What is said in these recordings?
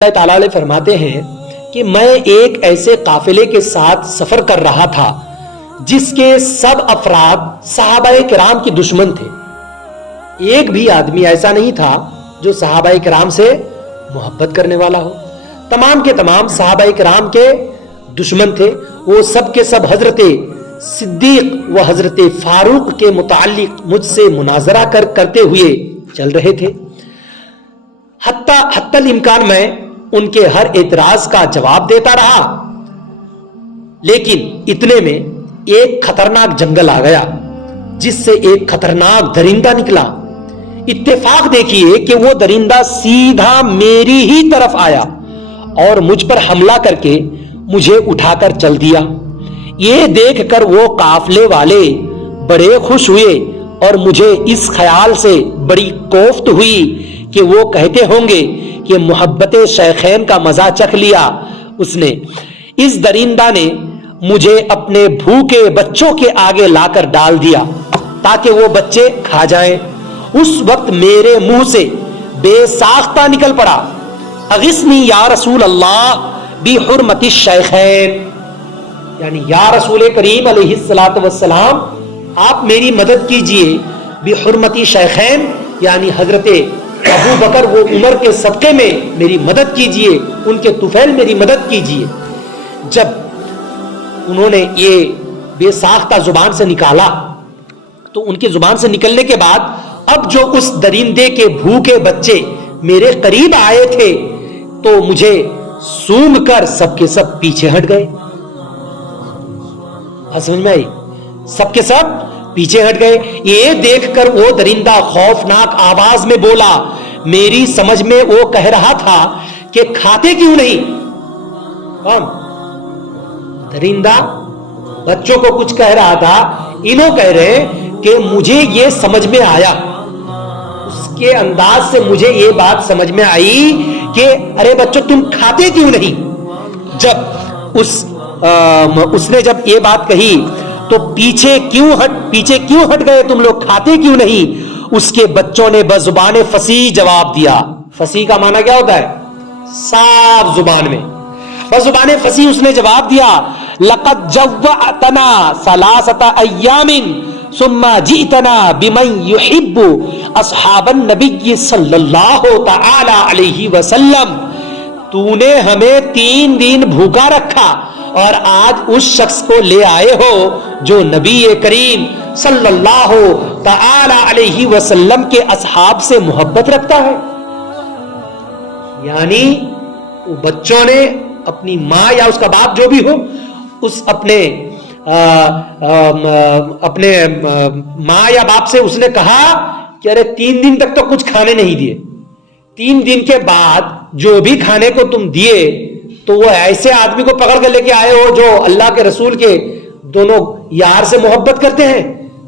اللہ تعالیٰ علیہ فرماتے ہیں کہ میں ایک ایسے قافلے کے ساتھ سفر کر رہا تھا جس کے سب افراد صحابہ کرام کے دشمن تھے. ایک بھی آدمی ایسا نہیں تھا جو صحابہ کرام سے محبت کرنے والا ہو. تمام کے تمام صحابہ کرام کے دشمن تھے. وہ سب کے سب حضرت صدیق و حضرت فاروق کے متعلق مجھ سے مناظرہ کرتے ہوئے چل رہے تھے. حتی الامکان میں ان کے ہر اعتراض کا جواب دیتا رہا، لیکن اتنے میں ایک خطرناک جنگل آ گیا جس سے ایک خطرناک درندہ نکلا. اتفاق دیکھیے کہ وہ درندہ سیدھا میری ہی طرف آیا اور مجھ پر حملہ کر کے مجھے اٹھا کر چل دیا. یہ دیکھ کر وہ قافلے والے بڑے خوش ہوئے اور مجھے اس خیال سے بڑی کوفت ہوئی کہ وہ کہتے ہوں گے کہ محبت شیخین کا مزہ چکھ لیا اس نے. اس درندہ نے مجھے اپنے بھوکے بچوں کے آگے لا کر ڈال دیا تاکہ وہ بچے کھا جائیں. اس وقت میرے منہ سے بے ساختہ نکل پڑا، اغثنی یا رسول اللہ بحرمت الشیخین، یعنی یا رسول کریم علیہ الصلوۃ والسلام آپ میری مدد کیجئے بحرمت شیخین، یعنی حضرت ابو بکر و عمر کے صدقے میں میری مدد کیجئے، ان کے طفیل میری مدد کیجئے. جب انہوں نے یہ بے ساختہ زبان سے نکالا تو ان کی زبان سے نکلنے کے بعد اب جو اس درندے کے بھوکے بچے میرے قریب آئے تھے تو مجھے سونگھ کر سب کے سب پیچھے ہٹ گئے. سمجھ میں آئی؟ سب کے سب پیچھے ہٹ گئے. یہ دیکھ کر وہ درندہ خوفناک آواز میں بولا. میری سمجھ میں وہ کہہ رہا تھا کہ کھاتے کیوں نہیں. کون درندہ بچوں کو کچھ کہہ رہا تھا، انہوں کہہ رہے کہ مجھے یہ سمجھ میں آیا، اس کے انداز سے مجھے یہ بات سمجھ میں آئی کہ ارے بچوں تم کھاتے کیوں نہیں. جب اس نے جب یہ بات کہی تو پیچھے کیوں ہٹ گئے تم لوگ، کھاتے کیوں نہیں. اس کے بچوں نے بزبان فصیح جواب دیا. فصیح کا معنی کیا ہوتا ہے؟ صاف زبان میں. بزبان فصیح اس نے جواب دیا، لقد جوعتنا ثلاثه ایام ثم جئتنا بمن يحب اصحاب النبی صلی اللہ تعالی علیہ وسلم. تو نے ہمیں 3 دن بھوکا رکھا اور آج اس شخص کو لے آئے ہو جو نبی کریم صلی اللہ تعالی علیہ وسلم کے اصحاب سے محبت رکھتا ہے. یعنی بچوں نے اپنی ماں یا اس کا باپ جو بھی ہو، اس اپنے ماں یا باپ سے اس نے کہا کہ ارے 3 دن تک تو کچھ کھانے نہیں دیے، 3 دن کے بعد جو بھی کھانے کو تم دیے تو وہ ایسے آدمی کو پکڑ کر لے کے آئے ہو جو اللہ کے رسول کے دونوں یار سے محبت کرتے ہیں،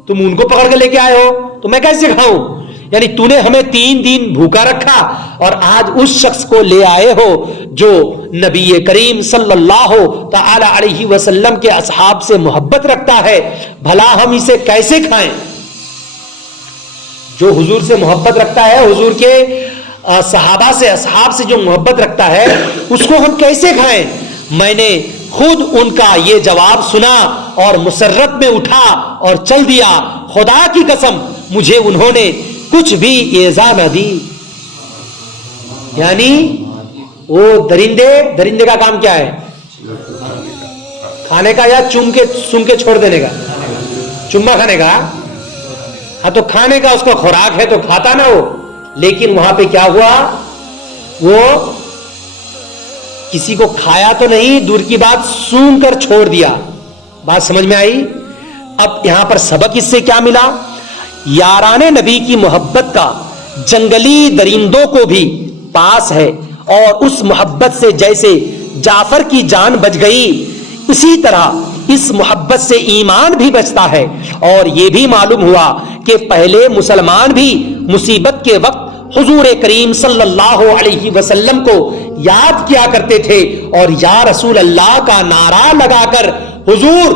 تم ان کو پکڑ کر لے کے آئے ہو تو میں کیسے کھاؤں. یعنی تو نے ہمیں 3 دن بھوکا رکھا اور آج اس شخص کو لے آئے ہو جو نبی کریم صلی اللہ تعالی علیہ وسلم کے اصحاب سے محبت رکھتا ہے، بھلا ہم اسے کیسے کھائیں. جو حضور سے محبت رکھتا ہے، حضور کے صحابہ سے اصحاب سے جو محبت رکھتا ہے، اس کو ہم کیسے کھائیں. میں نے خود ان کا یہ جواب سنا اور مسرت میں اٹھا اور چل دیا. خدا کی قسم مجھے انہوں نے کچھ بھی ایذا نہ دی. یعنی وہ درندے کا کام کیا ہے؟ کھانے کا یا سن کے چھوڑ دینے کا؟ چمہ کھانے کا. ہاں تو کھانے کا اس کا خوراک ہے تو کھاتا نہ ہو، لیکن وہاں پہ کیا ہوا، وہ کسی کو کھایا تو نہیں، دور کی بات سون کر چھوڑ دیا. بات سمجھ میں آئی؟ اب یہاں پر سبق اس سے کیا ملا؟ یاران نبی کی محبت کا جنگلی درندوں کو بھی پاس ہے، اور اس محبت سے جیسے جعفر کی جان بچ گئی اسی طرح اس محبت سے ایمان بھی بچتا ہے. اور یہ بھی معلوم ہوا کہ پہلے مسلمان بھی مصیبت کے وقت حضور کریم صلی اللہ علیہ وسلم کو یاد کیا کرتے تھے اور یا رسول اللہ کا نعرہ لگا کر حضور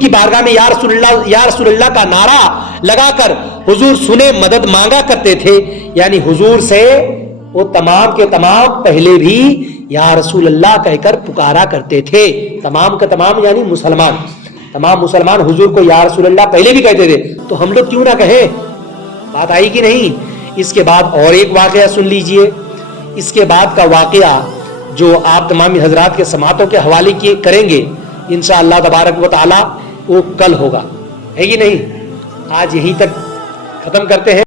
کی بارگاہ میں یا رسول اللہ کا نعرہ لگا کر حضور سنے مدد مانگا کرتے تھے. یعنی حضور سے وہ تمام کے تمام پہلے بھی یا رسول اللہ کہہ کر پکارا کرتے تھے. تمام کا تمام یعنی مسلمان، تمام مسلمان حضور کو یا رسول اللہ پہلے بھی کہتے تھے، تو ہم لوگ کیوں نہ کہیں؟ بات آئی کہ نہیں؟ اس کے بعد اور ایک واقعہ سن لیجئے. اس کے بعد کا واقعہ جو آپ تمام حضرات کے سماعتوں کے حوالے کیے کریں گے انشاءاللہ تبارک و تعالی، وہ کل ہوگا، ہے کہ نہیں؟ آج یہیں تک ختم کرتے ہیں.